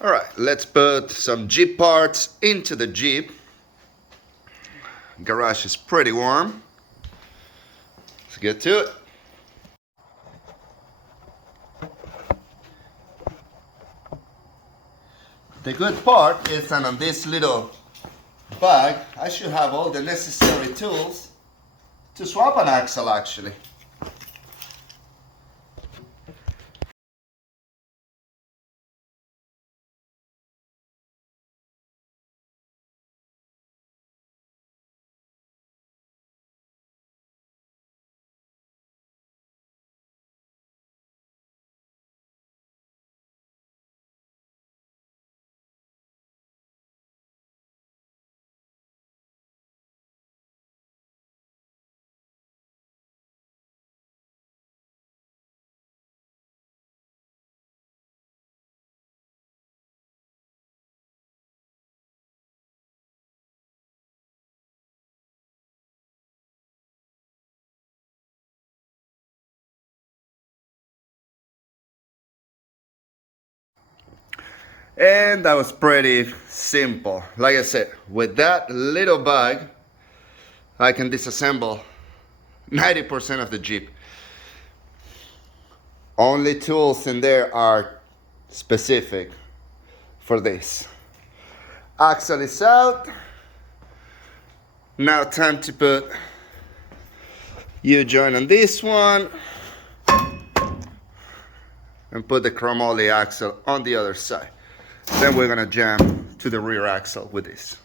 All right, let's put some Jeep parts into the Jeep. Garage is pretty warm. Let's get to it. The good part is that on this little bag, I should have all the necessary tools to swap an axle actually. And that was pretty simple. Like I said, with that little bag, I can disassemble 90% of the Jeep. Only tools in there are specific for this. Axle is out. Now time to put U-joint on this one and put the chromoly axle on the other side. Then we're gonna jam to the rear axle with this.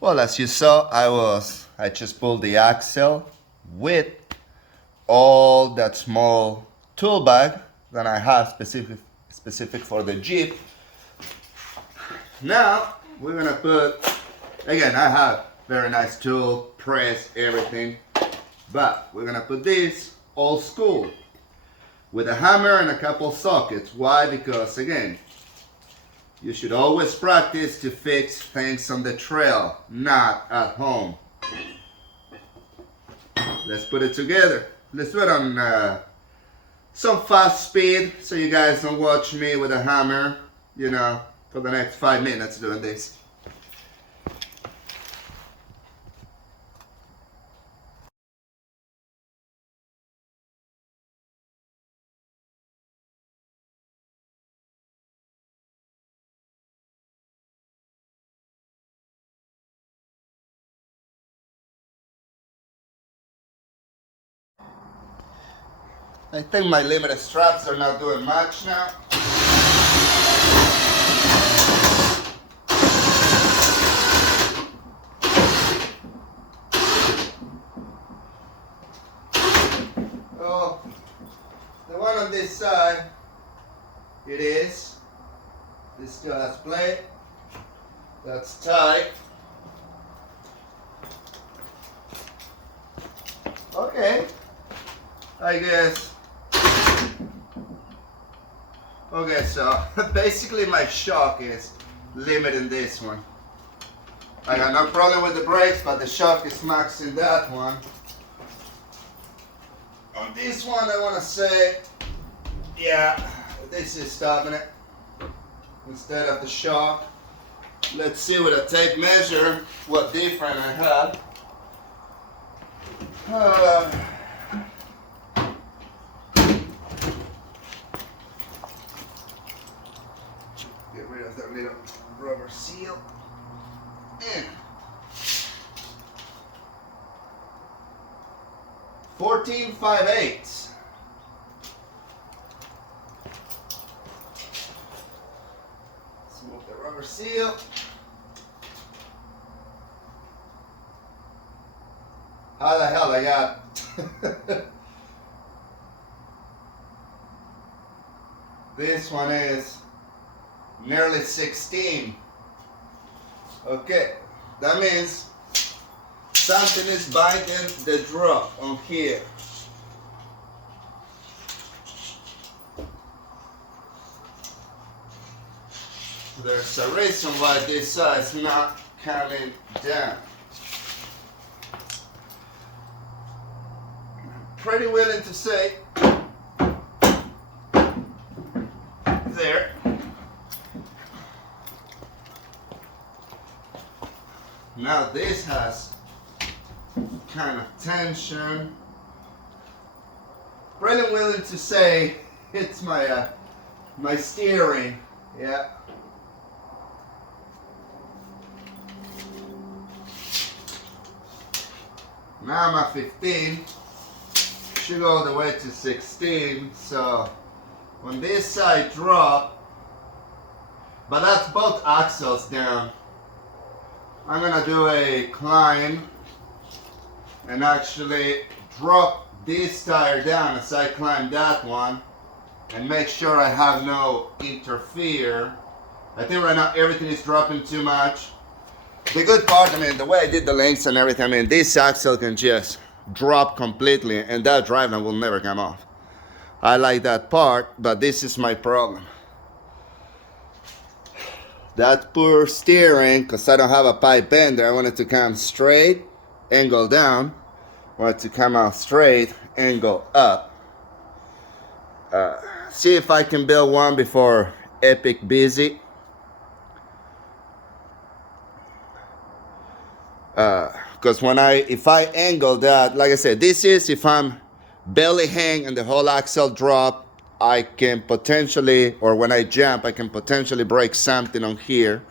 Well, as you saw, I just pulled the axle with all that small tool bag that I have specific for the Jeep. Now we're gonna put, again, I have very nice tool, press, everything, but we're gonna put this old school with a hammer and a couple sockets. Why? Because again, you should always practice to fix things on the trail, not at home. Let's put it together. Let's do it on some fast speed so you guys don't watch me with a hammer, you know, for the next 5 minutes doing this. I think my limited straps are not doing much now. Oh, the one on this side, it is. This still has plate. That's tight. Okay, I guess. Okay, so basically my shock is limiting this one. I got no problem with the brakes, but the shock is maxing that one. On this one, I want to say, yeah, this is stopping it instead of the shock. Let's see with a tape measure what different I have. Get rid of that little rubber seal. And 14 5/8. Remove the rubber seal. How the hell I got? This one is nearly 16. Okay, that means something is biting the drop on here. There's a reason why this side is not coming down. Pretty willing to say there. Now this has kind of tension. Really willing to say it's my my steering. Yeah. Now I'm at 15. Should go all the way to 16. So when this side drop, but that's both axles down. I'm gonna do a climb and actually drop this tire down as I climb that one and make sure I have no interfere. I think right now everything is dropping too much. The good part, I mean, the way I did the links and everything, I mean, this axle can just drop completely and that driveline will never come off. I like that part, but this is my problem. That poor steering, because I don't have a pipe bender, I want it to come straight and go down. I want it to come out straight and go up. See if I can build one before Epic busy. Because if I angle that, like I said, this is if I'm belly hang and the whole axle drop, I can potentially, or when I jump, I can potentially break something on here.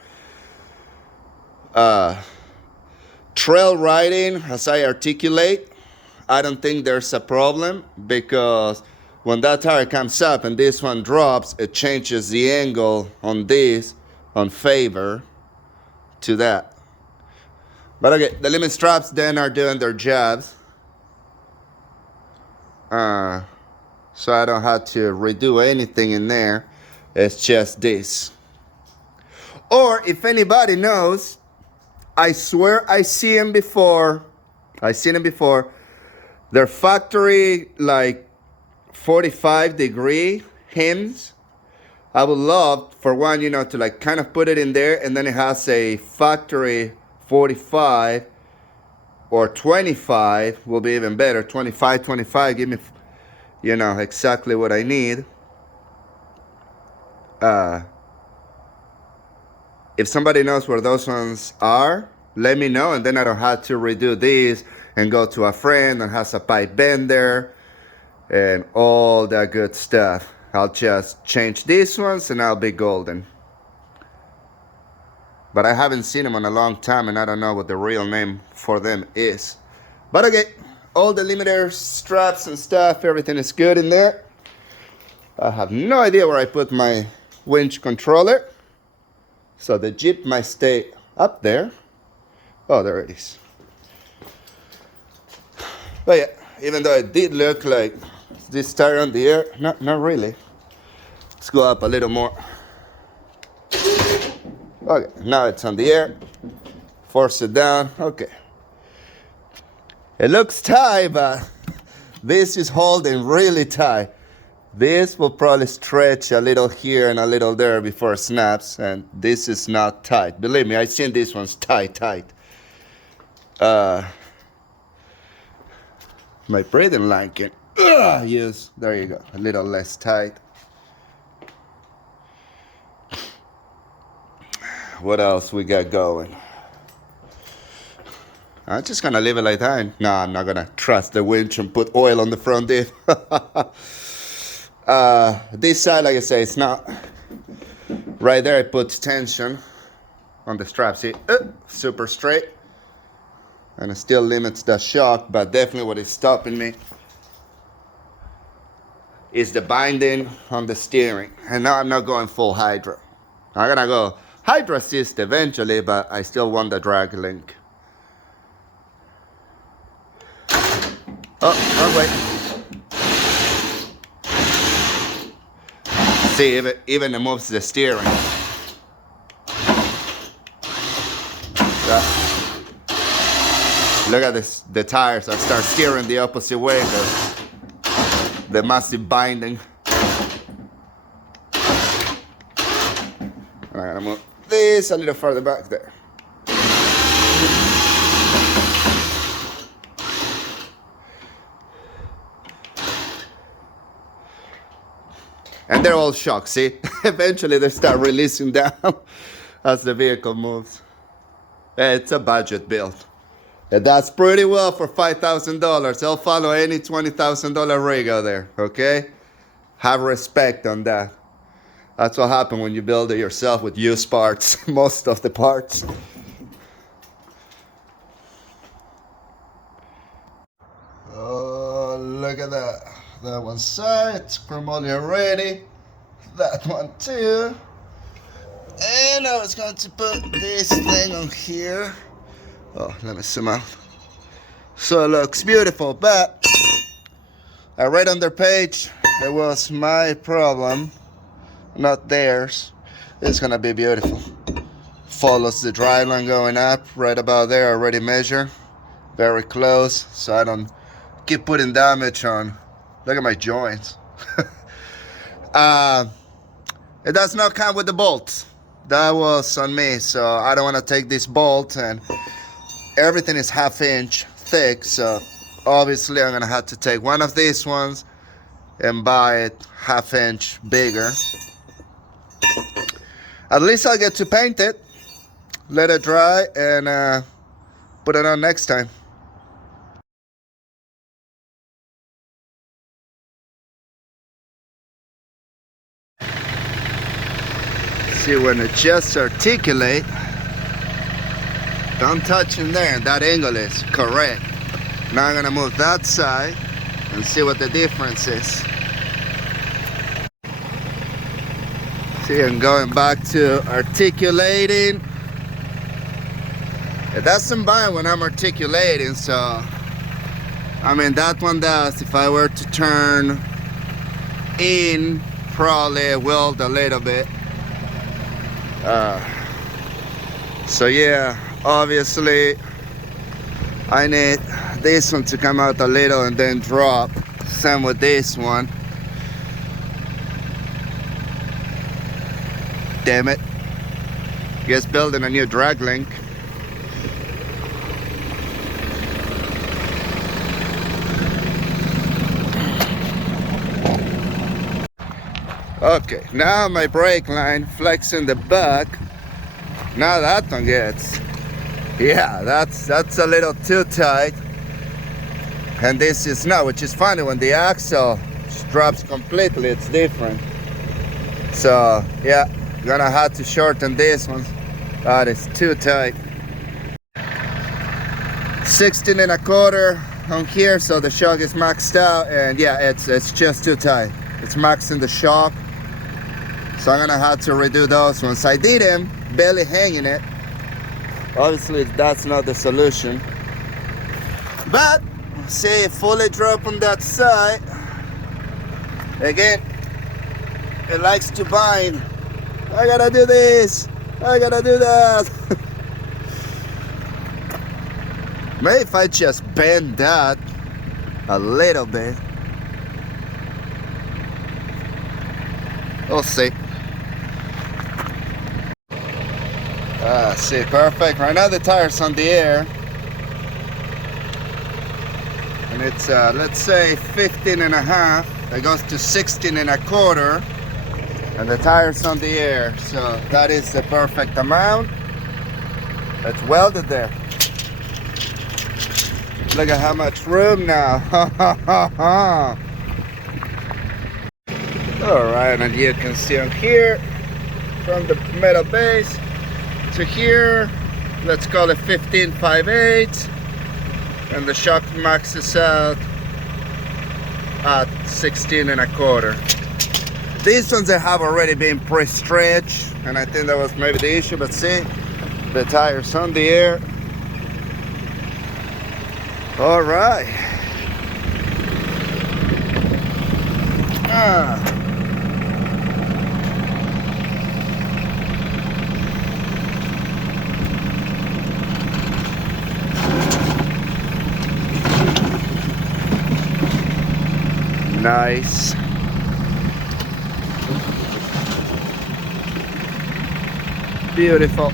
Trail riding, as I articulate, I don't think there's a problem because when that tire comes up and this one drops, it changes the angle on this on favor to that. But okay, the limit straps then are doing their jobs. So I don't have to redo anything in there. It's just this. Or if anybody knows, I swear I see them before. I seen them before. They're factory like 45-degree hems. I would love for one, you know, to like kind of put it in there and then it has a factory 45 or 25 will be even better. 25, give me, you know, exactly what I need. If somebody knows where those ones are, let me know, and then I don't have to redo these and go to a friend that has a pipe bender and all that good stuff. I'll just change these ones and I'll be golden. But I haven't seen them in a long time and I don't know what the real name for them is. But okay, all the limiter straps and stuff, everything is good in there. I have no idea where I put my winch controller. So the Jeep might stay up there. Oh, there it is. But yeah, even though it did look like this tire on the air, not really. Let's go up a little more. Okay, now it's on the air. Force it down. Okay. It looks tight, but this is holding really tight. This will probably stretch a little here and a little there before it snaps, and this is not tight. Believe me, I've seen this one's tight. My breathing line can use, there you go, a little less tight. What else we got going? I'm just gonna leave it like that. No, I'm not gonna trust the winch and put oil on the front diff. This side, like I say, it's not right there. It puts tension on the strap. See, super straight, and it still limits the shock. But definitely, what is stopping me is the binding on the steering. And now I'm not going full hydro. I'm gonna go hydro assist eventually, but I still want the drag link. Oh, wrong way. See, even it moves the steering. So, look at this, the tires. I start steering the opposite way because the massive binding. I'm gonna move this a little further back there. And they're all shocked, see? Eventually they start releasing down as the vehicle moves. It's a budget build. And that's pretty well for $5,000. I'll follow any $20,000 rig out there, okay? Have respect on that. That's what happens when you build it yourself with used parts, most of the parts. Oh, look at that. That one's set, chromoly already. That one too. And I was going to put this thing on here. Oh, let me zoom out. So it looks beautiful, but I read on their page it was my problem, not theirs. It's gonna be beautiful. Follows the dry line going up right about there. I already measure very close, so I don't keep putting damage on. Look at my joints. It does not come with the bolts. That was on me, so I don't want to take this bolt, and everything is 1/2 inch thick, so obviously I'm gonna have to take one of these ones and buy it 1/2 inch bigger. At least I'll get to paint it, let it dry, and put it on next time. See, when it just articulate, don't touch in there, that angle is correct. Now I'm gonna move that side and see what the difference is. See, I'm going back to articulating. It doesn't bind when I'm articulating, so I mean that one does. If I were to turn in, probably weld a little bit. So yeah, obviously I need this one to come out a little and then drop. Same with this one. Damn it. Guess building a new drag link. Okay, now my brake line flexing the back. Now that one gets, yeah, that's a little too tight. And this is not, which is funny, when the axle drops completely, it's different. So yeah, gonna have to shorten this one. That is too tight. 16.25 on here, so the shock is maxed out, and yeah, it's just too tight. It's maxing the shock. So I'm gonna have to redo those ones. I did them, barely hanging it. Obviously that's not the solution. But, see, fully drop on that side. Again, it likes to bind. I gotta do this, I gotta do that. Maybe if I just bend that a little bit. We'll see. See, perfect. Right now the tire's on the air. And it's, let's say 15.5. It goes to 16.25. And the tire's on the air. So that is the perfect amount. It's welded there. Look at how much room now. Alright, and you can see on here, from the metal base to here, let's call it 15.5/8, and the shock maxes out at 16.25. These ones that have already been pre-stretched, and I think that was maybe the issue, but see, the tire's on the air. Alright. Nice. Beautiful.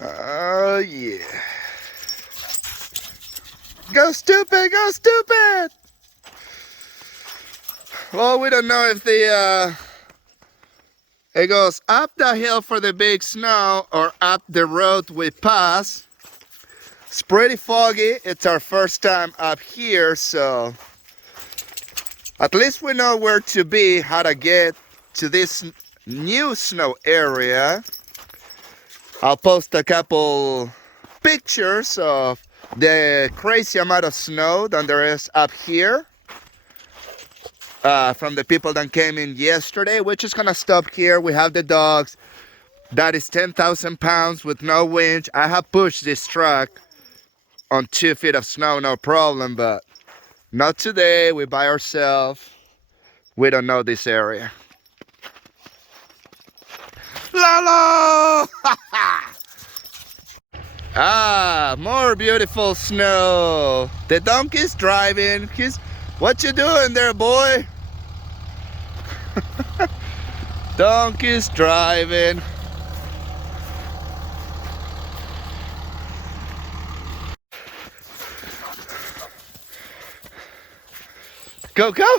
Oh yeah. Go stupid, go stupid! Well, we don't know if it goes up the hill for the big snow or up the road we pass. It's pretty foggy. It's our first time up here, so at least we know where to be, how to get to this new snow area. I'll post a couple pictures of the crazy amount of snow that there is up here from the people that came in yesterday. We're just gonna stop here. We have the dogs. That is 10,000 pounds with no winch. I have pushed this truck on 2 feet of snow, no problem, but not today. We're by ourselves. We don't know this area. Lalo! Ah, more beautiful snow. The donkey's driving. What you doing there, boy? Donkey's driving. Go, go.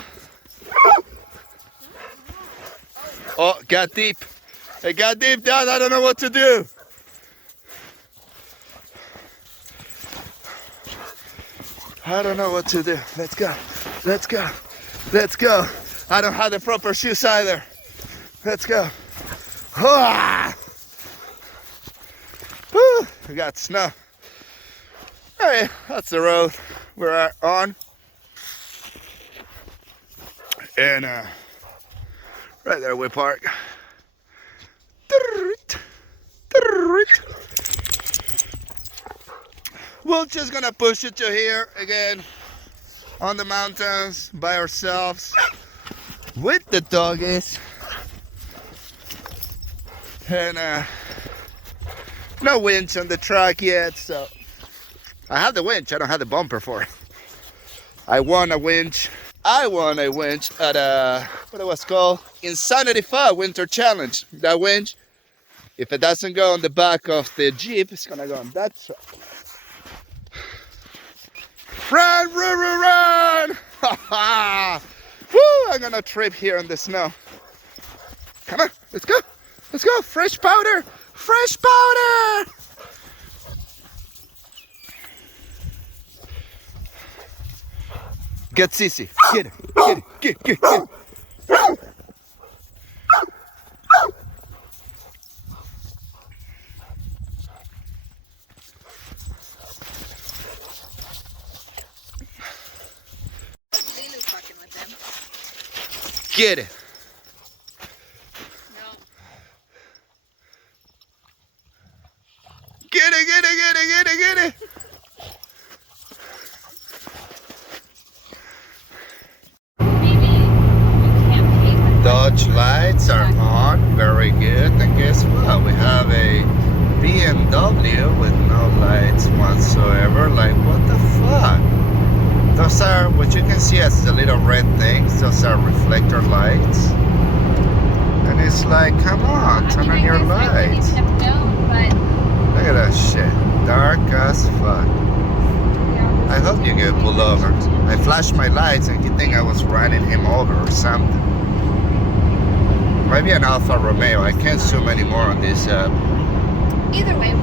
Oh, got deep. It got deep, Dad. I don't know what to do. I don't know what to do. Let's go. Let's go. Let's go. I don't have the proper shoes either. Let's go. Woo, we got snow. Hey, that's the road we're on. And right there we park. We're just gonna push it to here again on the mountains by ourselves with the doggies. And no winch on the truck yet, so I have the winch, I don't have the bumper for it. I won a winch at what it was called Insanity 5 Winter Challenge. That winch, if it doesn't go on the back of the Jeep, it's gonna go on that truck. Run, run, run, run! Ha ha! Woo! I'm gonna trip here in the snow. Come on, let's go! Let's go! Fresh powder! Fresh powder! Get Sissy. Get it. Get it. Get it. Lilu's fucking with them. Get it. No. Get it, get it, get it, get it, get it. Maybe you can't pay them. Dodge lights are on. Very good. And guess what? We have a BMW with no lights whatsoever. Like, what the fuck? Those are, what you can see as the little red things, those are reflector lights. And it's like, come on, turn on your lights. I wouldn't have known, but Look at that shit. Dark as fuck. I hope you get pulled over. I flashed my lights and you think I was running him over or something. Maybe an Alfa Romeo. I can't zoom anymore on this either way,